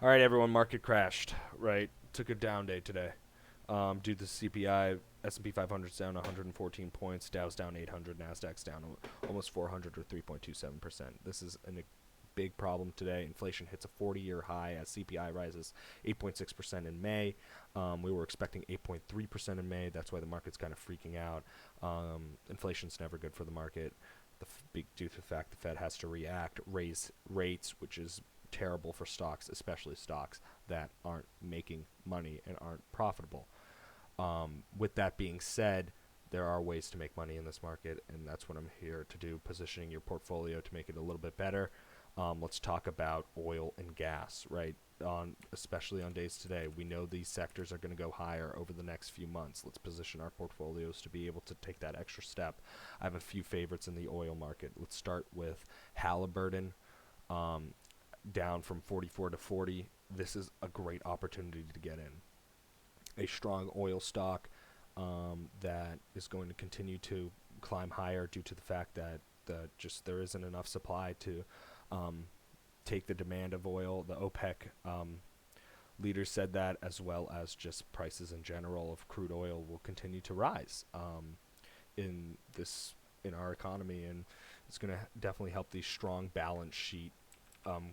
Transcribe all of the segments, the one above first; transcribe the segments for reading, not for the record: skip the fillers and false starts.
All right, everyone. Market crashed. Right, took a down day today. Due to the CPI, S&P 500's down 114 points, Dow's down 800, Nasdaq's down almost 400 or 3.27%. This is a big problem today. Inflation hits a 40-year high as CPI rises 8.6% in May. We were expecting 8.3% in May. That's why the market's kind of freaking out. Inflation's never good for the market. Big due to the fact the Fed has to react, raise rates, which is terrible for stocks, especially stocks that aren't making money and aren't profitable. With that being said, there are ways to make money in this market, and that's what I'm here to do, positioning your portfolio to make it a little bit better. Let's talk about oil and gas, right? Especially on days today, we know these sectors are going to go higher over the next few months. Let's position our portfolios to be able to take that extra step. I have a few favorites in the oil market. Let's start with Halliburton. Down from 44 to 40. This is a great opportunity to get in. A strong oil stock that is going to continue to climb higher due to the fact that there isn't enough supply to take the demand of oil. The OPEC leaders said that, as well as just prices in general of crude oil will continue to rise in our economy, and it's going to definitely help these strong balance sheet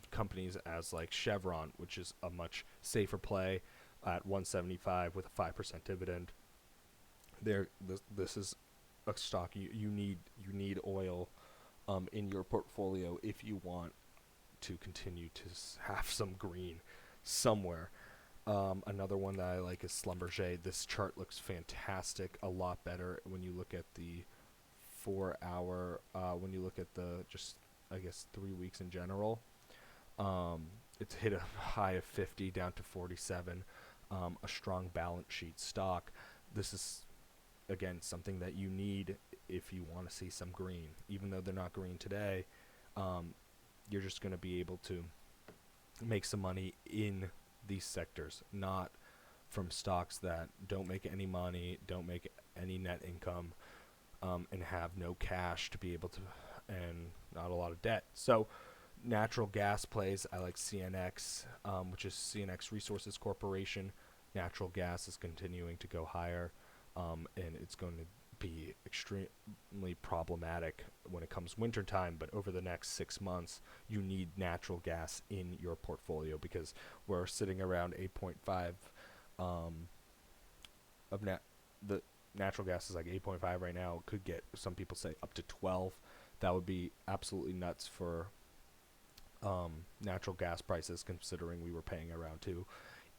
companies as like Chevron, which is a much safer play at 175 with a 5% dividend. This is a stock you need oil in your portfolio if you want to continue to have some green somewhere. Another one that I like is Schlumberger. This chart looks fantastic, a lot better when you look at the 4-hour, when you look at the just, I guess, 3 weeks in general. It's hit a high of 50 down to 47. A strong balance sheet stock. This is, again, something that you need if you want to see some green. Even though they're not green today, you're just going to be able to make some money in these sectors, not from stocks that don't make any money, don't make any net income, and have no cash to be able to, and not a lot of debt. So natural gas plays, I like CNX, which is CNX Resources Corporation. Natural gas is continuing to go higher, and it's going to be extremely problematic when it comes wintertime. But over the next 6 months, you need natural gas in your portfolio because we're sitting around 8.5 the natural gas is like 8.5 right now. It could get, some people say, up to 12. That would be absolutely nuts for natural gas prices, considering we were paying around 2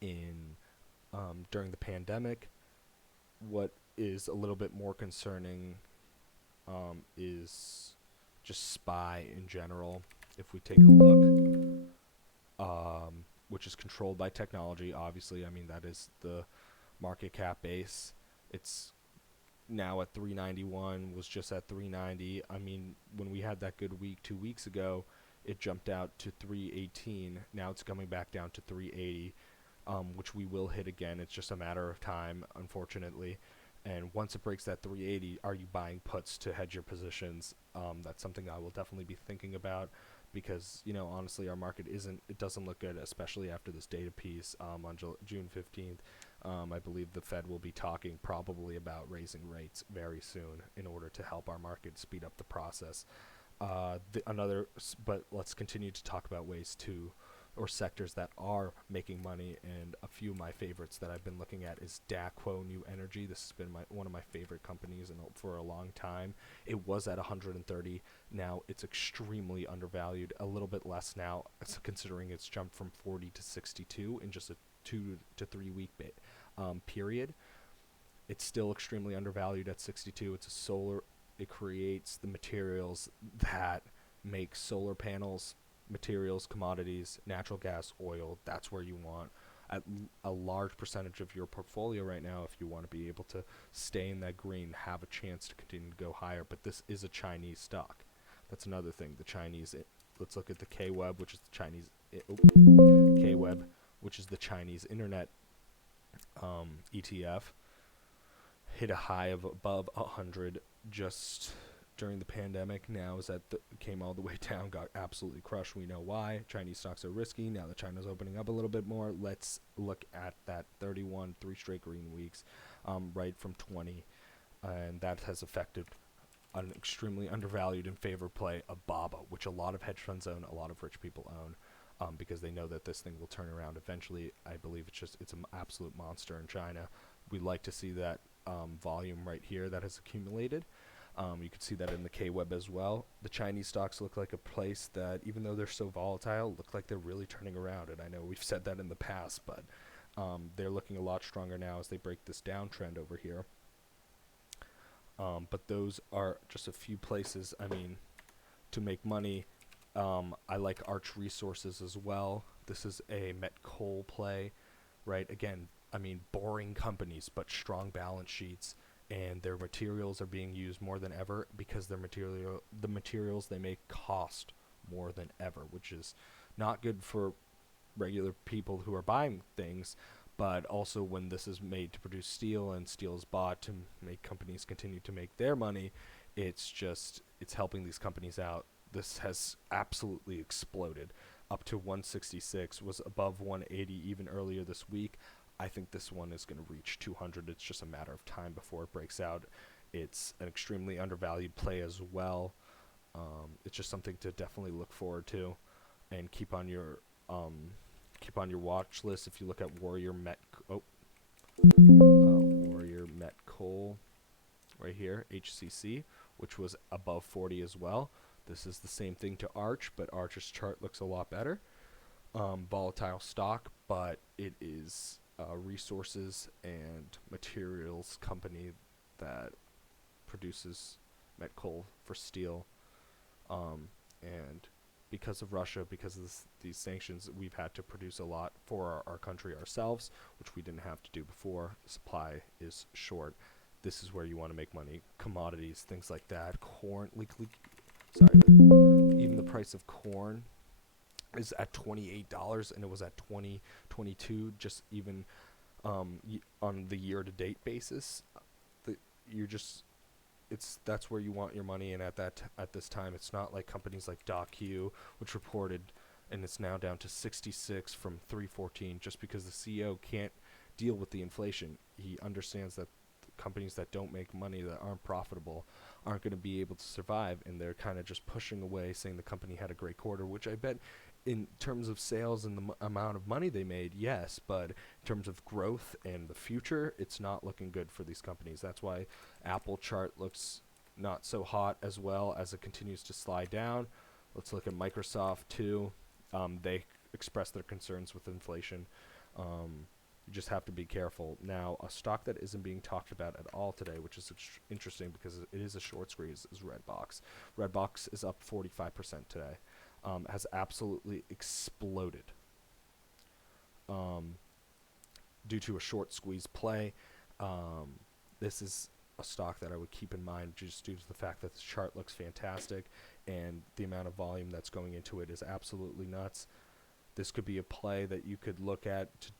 in during the pandemic. What is a little bit more concerning is just SPY in general. If we take a look, which is controlled by technology, obviously, I mean, that is the market cap base. It's now at 391, was just at 390. I mean, when we had that good week 2 weeks ago, it jumped out to 318. Now it's coming back down to 380, which we will hit again. It's just a matter of time, unfortunately. And once it breaks that 380, are you buying puts to hedge your positions? That's something I will definitely be thinking about because, honestly, our market doesn't look good, especially after this data piece on June 15th. I believe the Fed will be talking probably about raising rates very soon in order to help our market speed up the process. But let's continue to talk about or sectors that are making money, and a few of my favorites that I've been looking at is Dako New Energy. This has been one of my favorite companies for a long time. It was at 130. Now it's extremely undervalued, a little bit less now, considering it's jumped from 40 to 62 in just a 2 to 3 week period. It's still extremely undervalued at 62. It creates the materials that make solar panels, materials, commodities, natural gas, oil. That's where you want a large percentage of your portfolio right now if you want to be able to stay in that green, have a chance to continue to go higher. But this is a Chinese stock. That's another thing. Let's look at the KWEB, which is the Chinese KWEB, which is the Chinese internet ETF. Hit a high of above 100 just during the pandemic. Now is that came all the way down, got absolutely crushed. We know why. Chinese stocks are risky. Now that China's opening up a little bit more, let's look at that 31, 3 straight green weeks, right from 20. And that has affected an extremely undervalued and favored play of BABA, which a lot of hedge funds own, a lot of rich people own, because they know that this thing will turn around eventually. I believe it's an absolute monster in China. We like to see that volume right here that has accumulated. You can see that in the KWEB as well. The Chinese stocks look like a place that, even though they're so volatile, look like they're really turning around. And I know we've said that in the past, but they're looking a lot stronger now as they break this downtrend over here. But those are just a few places, I mean, to make money. I like Arch Resources as well. This is a met coal play, right? Again, I mean, boring companies, but strong balance sheets, and their materials are being used more than ever because the materials they make cost more than ever, which is not good for regular people who are buying things. But also when this is made to produce steel and steel is bought to make companies continue to make their money, it's helping these companies out. This has absolutely exploded up to 166, was above 180 even earlier this week. I think this one is going to reach 200. It's just a matter of time before it breaks out. It's an extremely undervalued play as well. It's just something to definitely look forward to and keep on your watch list. If you look at Warrior Met Coal right here, HCC, which was above 40 as well. This is the same thing to Arch, but Arch's chart looks a lot better. Volatile stock, but it is a resources and materials company that produces met coal for steel. And because of Russia, because of these sanctions, we've had to produce a lot for our country ourselves, which we didn't have to do before. Supply is short. This is where you want to make money. Commodities, things like that. Corn, even the price of corn is at $28, and it was at $20, $22, just even on the year-to-date basis. That's where you want your money, and at this time, it's not like companies like Dako, which reported, and it's now down to 66 from 314, just because the CEO can't deal with the inflation. He understands that companies that don't make money, that aren't profitable, aren't going to be able to survive, and they're kind of just pushing away, saying the company had a great quarter, which I bet in terms of sales and the amount of money they made, yes, but in terms of growth and the future, it's not looking good for these companies. That's why Apple chart looks not so hot as well as it continues to slide down. Let's look at Microsoft too. They expressed their concerns with inflation. You just have to be careful. Now, a stock that isn't being talked about at all today, which is interesting because it is a short squeeze, is Redbox. Redbox is up 45% today. Has absolutely exploded due to a short squeeze play. This is a stock that I would keep in mind just due to the fact that this chart looks fantastic and the amount of volume that's going into it is absolutely nuts. This could be a play that you could look at to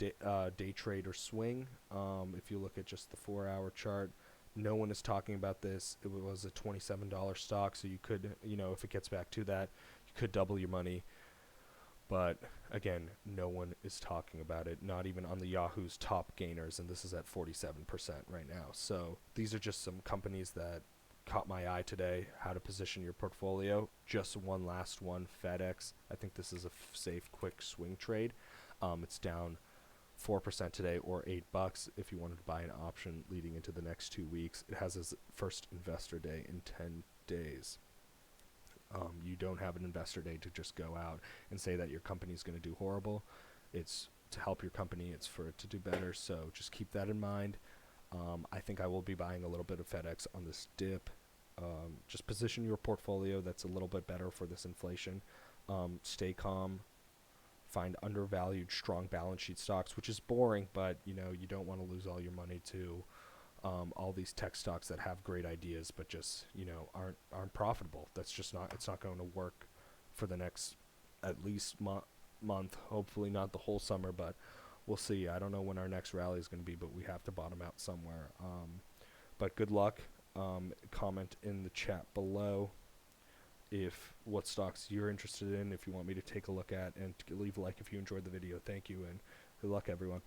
day trade or swing. If you look at just the 4-hour chart, no one is talking about this. It was a $27 stock, so you could, if it gets back to that, you could double your money. But again, no one is talking about it, not even on the Yahoo's top gainers, and this is at 47% right now. So these are just some companies that caught my eye today, how to position your portfolio. Just one last one, Fedex. I think this is a safe, quick swing trade. It's down 4% today, or $8 if you wanted to buy an option leading into the next 2 weeks. It has its first investor day in 10 days. You don't have an investor day to just go out and say that your company's going to do horrible. It's to help your company. It's for it to do better. So just keep that in mind. I think I will be buying a little bit of Fedex on this dip. Just position your portfolio that's a little bit better for this inflation. Stay calm. Find undervalued, strong balance sheet stocks, which is boring, but you don't want to lose all your money to all these tech stocks that have great ideas, but just aren't profitable. That's just not. It's not going to work for the next at least month. Hopefully not the whole summer, but we'll see. I don't know when our next rally is going to be, but we have to bottom out somewhere. But good luck. Comment in the chat below if what stocks you're interested in, if you want me to take a look at, and leave a like if you enjoyed the video. Thank you, and good luck, everyone.